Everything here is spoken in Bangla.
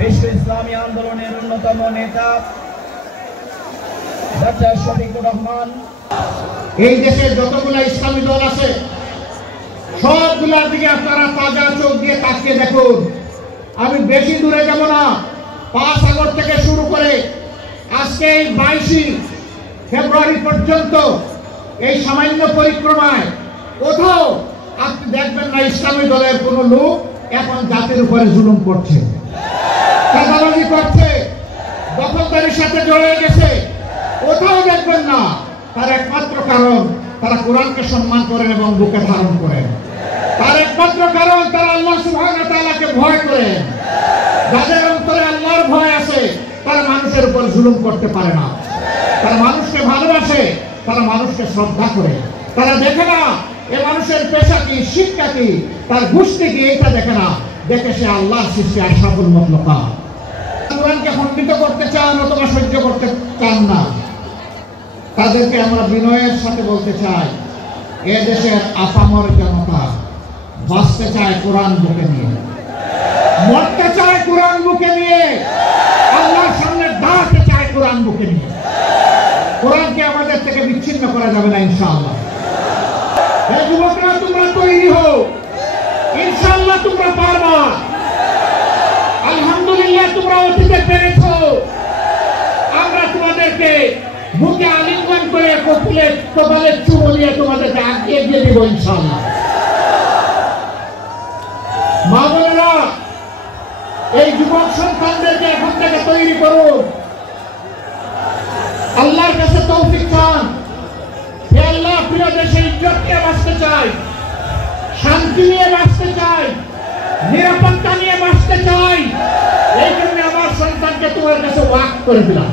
বিশ্ব ইসলামী আন্দোলনের অন্যতম নেতা ডক্টর শফিকুর রহমান। এই দেশে যতগুলো ইসলামী দল আছে সবগুলোর দিকে আপনারা তাজা চোখ দিয়ে তাকিয়ে দেখুন। আমি বেশি দূরে যাব না, 5 আগস্ট থেকে শুরু করে আজকে এই 22 ফেব্রুয়ারি পর্যন্ত এই সামান্য পরিক্রমায় কোথাও আপনি দেখবেন না ইসলামী দলের কোনো লোক এখন জাতির উপরে জুলুম করছে, চাঁদাবাজি করছে, দখলদারির সাথে জড়িয়ে গেছে। কোথাও দেখবেন না। তার একমাত্র কারণ তারা কোরআনকে সম্মান করেন এবং বুকে ধারণ করেন। তার একমাত্র কারণ তারা আল্লাহ সুবহানাহু ওয়া তাআলাকে ভয় করেন। যাদের অন্তরে আল্লাহর ভয় আছে তারা মানুষের উপর জুলুম করতে পারে না। তারা মানুষকে ভালোবাসে, তারা মানুষকে শ্রদ্ধা করে। তারা দেখে না এ মানুষের পেশা কি, শিক্ষা কি, তার গোষ্ঠী কি, এটা দেখে না। দেখে সে আল্লাহর সৃষ্টি আশরাফুল মাখলুকাত। কোরআনকে খণ্ডিত করতে চান অথবা সহ্য করতে চান না, তাদেরকে আমরা বিনয়ের সাথে বলতে চাই, এ দেশের আপামর জনতা বাঁচতে চায় কোরআন বুকে নিয়ে, মরতে চায় কোরআন বুকে নিয়ে, আল্লাহর সামনে দাঁড়াতে চায় কোরআন বুকে নিয়ে। কোরআনকে আমাদের থেকে বিচ্ছিন্ন করা যাবে না ইনশাআল্লাহ। এই যুবকরা তোমরা তৈরি হও, ইনশাআল্লাহ তোমরা পারবা। আলহামদুলিল্লাহ তোমরা অতীতে পেরেছো। আমরা তোমাদেরকে বুকে আলিঙ্গন করে কপালে চুমো দিয়ে তোমাদেরকে এগিয়ে দিব ইনশাআল্লাহ। মা বোনেরা, এই যুবক সন্তানদেরকে এখন থেকে তৈরি করুন। আল্লাহর কাছে তৌফিক চান। হে আল্লাহ, প্রিয় দেশে ইজ্জত নিয়ে বাঁচতে চাই, শান্তি নিয়ে বাঁচতে চাই, নিরাপত্তা নিয়ে বাঁচতে চাই। এই জন্য আমার সন্তানকে তোমার কাছে ওয়াকফ করে দিলাম।